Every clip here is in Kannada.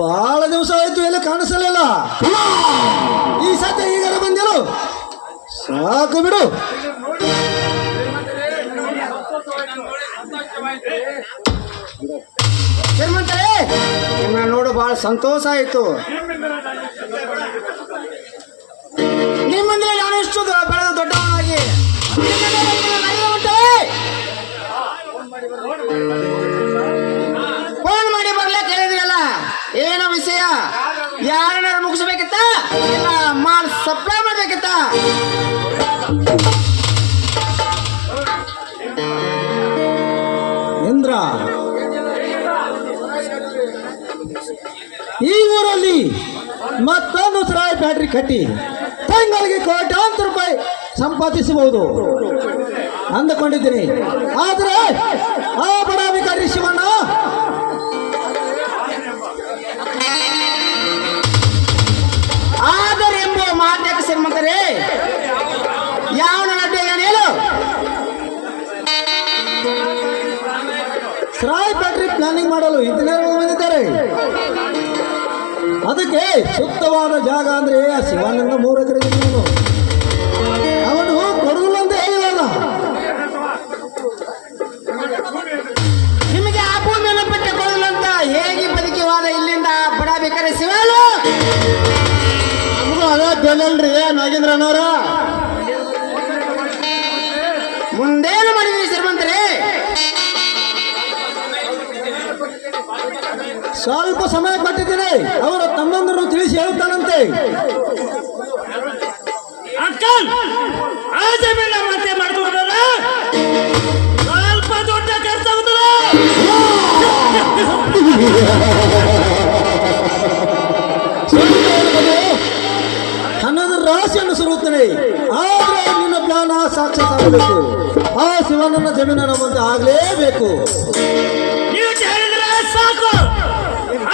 ಬಹಳ ದಿವಸ ಆಯ್ತು ಎಲ್ಲ ಕಾಣಿಸಲಿಲ್ಲ. ಈ ಸತ್ಯ ಈಗ ಬಂದಿರು. ಸಾಕು ಬಿಡು. ನೋಡು ಬಹಳ ಸಂತೋಷ ಆಯ್ತು. ನಿಮ್ಮಂದ್ರೆ ನಾನು ಎಷ್ಟು ಬೆಳೆದು ಬೆಳೆದ ದೊಡ್ಡವನಾಗಿ. ಯಾರನ್ನ ಮುಗಿಸ್ಬೇಕಿತ್ತ? ಇಲ್ಲ, ಮಾಲ್ ಸಪ್ಲೈ ಮಾಡ್ಬೇಕಿತ್ತ? ಇಂದ್ರ, ಈ ಊರಲ್ಲಿ ಮತ್ತೊಂದು ಸರಾಯಿ ಬ್ಯಾಟ್ರಿ ಕಟ್ಟಿ ತಿಂಗಳಿಗೆ ಕೋಟ್ಯಾಂತರ ರೂಪಾಯಿ ಸಂಪಾದಿಸಬಹುದು. ಅಂದುಕೊಂಡಿದ್ದೀನಿ. ಆದರೆ ಆ ಬಡಾಧಿಕಾರಿ ಶಿವಣ್ಣ ಮಾಡಲು ಇಂಜಿನಿಯರ್ಗಳು ಬಂದಿದ್ದಾರೆ. ಅದಕ್ಕೆ ಸೂಕ್ತವಾದ ಜಾಗ ಅಂದ್ರೆ ಆ ಶಿವಾನಂದ ಮೂರು ಎಕರೆ ಅವನು ಕೊಡುದಿಲ್ಲ ಅಂತ ಹೇಳಿದಾನ. ನಿಮಗೆ ಆ ಭೂಮಿಯನ್ನು ಬಿಟ್ಟು ಕೊಡಲು ಅಂತ ಹೇಗೆ ಬದುಕಿವಾದ ಇಲ್ಲಿಂದ ಬಡ ಬೇಕಾರೆ ಶಿವಾಲು ನಮಗೂ ಅದೇ ಬೆಲ್ಲಲ್ರಿ ನಾಗೇಂದ್ರನವರ? ಸ್ವಲ್ಪ ಸಮಯ ಕೊಟ್ಟಿದ್ದೇನೆ. ಅವರ ತಮ್ಮಂದರು ತಿಳಿಸಿ ಹೇಳುತ್ತಾನಂತೆ. ಅಂಕಲ್ ಆ ಜಮೀನ ಮತ್ತೆ ಮಾಡ್ಕೊಂಡ್ರ ಸ್ವಲ್ಪ ದೊಡ್ಡ ಕೆಲಸ ಹನ್ನೊಂದು ರಾಶಿಯನ್ನು ಸುರುತ್ತೇನೆ. ಆದ್ರೆ ನಿನ್ನ ಪ್ಲಾನ ಸಾಕ್ಷಾತ್ ಆಗಬೇಕು. ಆ ಶಿವನನ್ನ ಜಮೀನ ನಮ್ಮಂತೆ ಆಗಲೇಬೇಕು. ಸಾಕು.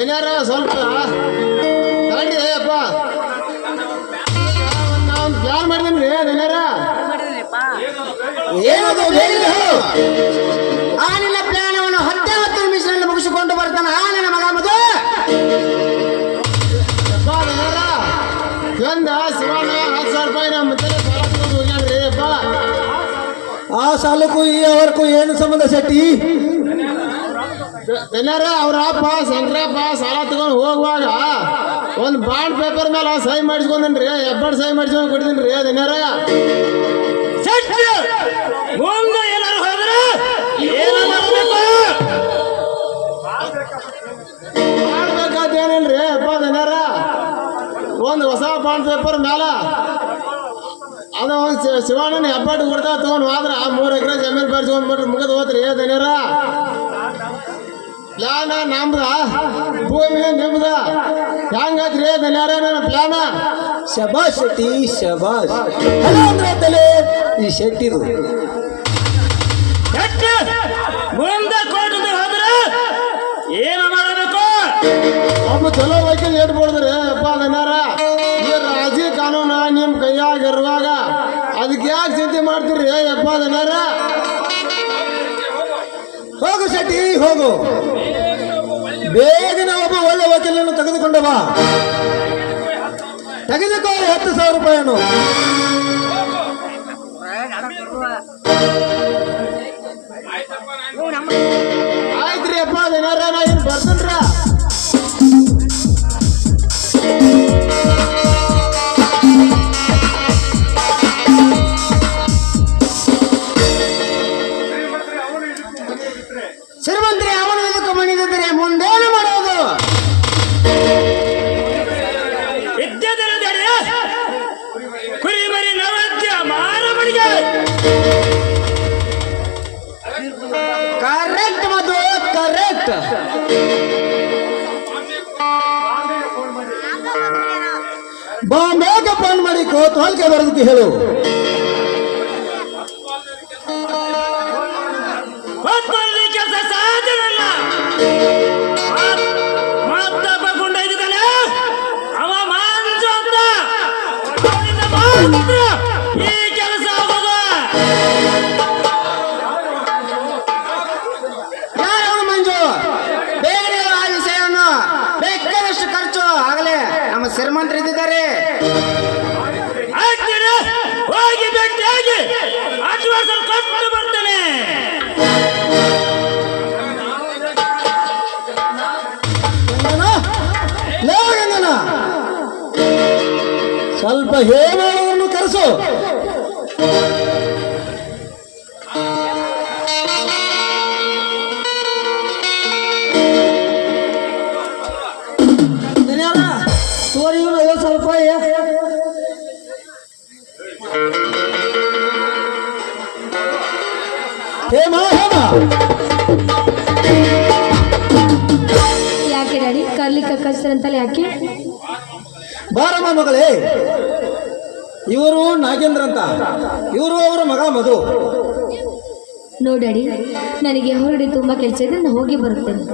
ಏನಾರ ಸ್ವಲ್ಪ ತಗೊಂಡಿ ನಾವು ಪ್ಲಾನ್ ಮಾಡಿದ್ದೀನಿ ರೀ ಏನಾರ ಏನದು ಆ ನಿನ್ನ ಪ್ಲಾನವನ್ನು ಹತ್ತೇ ಹತ್ತು ನಿಮಿಷದಲ್ಲಿ ಮುಗಿಸಿಕೊಂಡು ಬರ್ತಾನ. ಆ ನನ್ನ ಮಗ ಮದು. ಹತ್ತು ಸಾವಿರ ರೂಪಾಯಿ ನಮ್ಮ ಅಪ್ಪ ಆ ಸಾಲಕ್ಕೂ ಈ ಅವರ್ಗೂ ಏನು ಸಂಬಂಧ ಶೆಟ್ಟಿ? ಏನಾರ ಅವ್ರ ಅಪ್ಪ ಶಂಕರಪ್ಪ ಸಾಲ ತಗೊಂಡು ಹೋಗುವಾಗ ಒಂದು ಬಾಂಡ್ ಪೇಪರ್ ಮೇಲೆ ಸಹಿ ಮಾಡಿಸ್ಕೊಂಡ್ರಿ ಎಬ್ಬಡ್ ಸಹಿ ಮಾಡಿಸ್ಕೊಂಡು ಕೊಡ್ತೀನಿ ರೀ ಮಾಡಬೇಕು? ಮಾಡ್ಬೇಕಾದ ಏನೇನ್ರಿ ಅಪ್ಪ ಅದೇನಾರ ಒಂದು ಹೊಸ ಬಾಂಡ್ ಪೇಪರ್ ಮೇಲೆ ಅದ ಒಂದು ಶಿವಣ್ಣನ ಹೆಬ್ಬಟ್ಟು ಕೊಡ್ತಾ ತಗೊಂಡು ಹೋದ್ರ ಮೂರು ಎಕರೆ ಜಮೀನು ಬರ್ಸ್ಕೊಂಡ್ಬಿಟ್ರೆ ಮುಗಿದು ಹೋತ್ರಿ ಅದೇನಾರ ಪ್ಲಾನ ನಮ್ದ ಭೂಮಿ ನಿಮ್ದ? ಹೆಂಗತ್ರಿ ಅದೇನಾರ ನನ್ನ ಪ್ಲಾನ? ಶಬಾಷ್ ಶೆಟ್ಟಿ ಶಬಾಷ್. ಅಂದ್ರೆ ತಲೆ ಈ ಶೆಟ್ಟಿದು ಮುಂದೆ ಕೋರ್ಟಿಗೆ ಹೋದ್ರೆ ಏನು ಮಾಡಬೇಕು? ಒಬ್ಬ ಚಲೋ ವಕೀಲ್ ಇಟ್ಬಿಡಿದ್ರಿ ಅಪ್ಪ ಅದನ್ನಾರ ಈ ರಾಜಿ ಕಾನೂನು ನಿಮ್ಮ ಕೈಯಾಗ ಇರುವಾಗ ಅದಕ್ಕೆ ಯಾಕೆ ಚಿಂತೆ ಮಾಡ್ತೀರಿ ಅಪ್ಪ ಅದನ್ನಾರ ಹೋಗು ಶೆಟ್ಟಿ ಹೋಗು. ಬೇಗನೆ ಒಬ್ಬ ಒಳ್ಳೆ ವಕೀಲನ್ನು ತೆಗೆದುಕೊಂಡು ಬಾ ತೆಗೆದುಕೋ ಹತ್ತು ಸಾವಿರ ರೂಪಾಯಿಯನ್ನು. ಬಾಂಬೆಗೆ ಫೋನ್ ಮಾಡಿ ಕೋತ್ವಾಲ್ಗೆ ಬರೋದಕ್ಕೆ ಹೇಳು. ಮತ್ತಪ್ಪ ಸ್ವಲ್ಪ ಹೇಮಾಳವನ್ನು ಕರೆಸು. ತೋರಿ ಇವ್ನು ಐವತ್ತು ಸಾವಿರ ರೂಪಾಯಿ. ಹೇಮ ಹೇಮ ಯಾಕೆ ಡ್ಯಾಡಿ? ಕರ್ಲಿಕ್ಕೆ ಕಳ್ಸ್ತಾರಂತಲ್ಲ ಯಾಕೆ? ಬಾರಮ್ಮ ಮಗಳೇ. ಇವರು ನಾಗೇಂದ್ರ ಅಂತ. ಇವರು ಅವರ ಮಗ ಮಧು. ನೋಡಿ ನನಗೆ ಹೊರಡಿ ತುಂಬ ಕೆಲಸ ಇದೆ ನಾನು ಹೋಗಿ ಬರುತ್ತೇನೆ.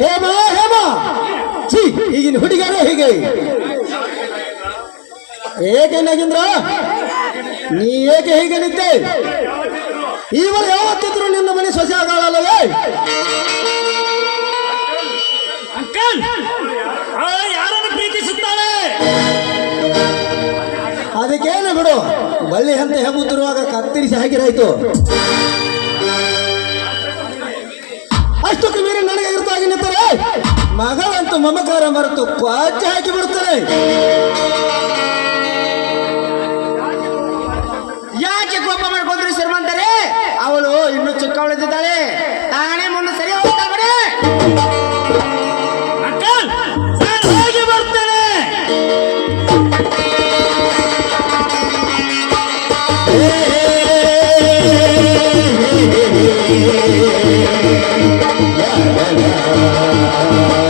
ಹೇಮ ಹೇಮ! ಛೀ ಈಗಿನ ಹುಡುಗರೇ ಹೀಗೆ. ಏಕೆ ನಾಗೇಂದ್ರ? ನೀ ಏಕೆ ಹೀಗೆ ನಿಂತೆ? ಇವಳು ಯಾವತ್ತಿದ್ರು ನಿನ್ನ ಮನೆ ಸೊಸೆ ಆಗಲ್ಲವೇ ಅಂಕಲ್ ಅವಳು ಯಾರನ್ನು ಪ್ರೀತಿಸುತ್ತಾಳೆ? ಅದಕ್ಕೇನು ಬಿಡು ಬಳ್ಳಿ ಅಂತ ಹೆಬ್ಬುತ್ತಿರುವಾಗ ಕತ್ತರಿಸಿ ಹಾಕಿರಾಯ್ತು. ಅಷ್ಟಕ್ಕೆ ಮೀರಿ ನನಗೆ ಇರ್ತಾಗಿ ನಿಂತಾರೆ ಮಗಳಂತೂ ಮಮಕಾರ ಮರೆತು ಕ್ವಾಚೆ ಹಾಕಿ ಬಿಡುತ್ತಾರೆ Yeah.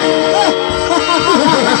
ハハハハ!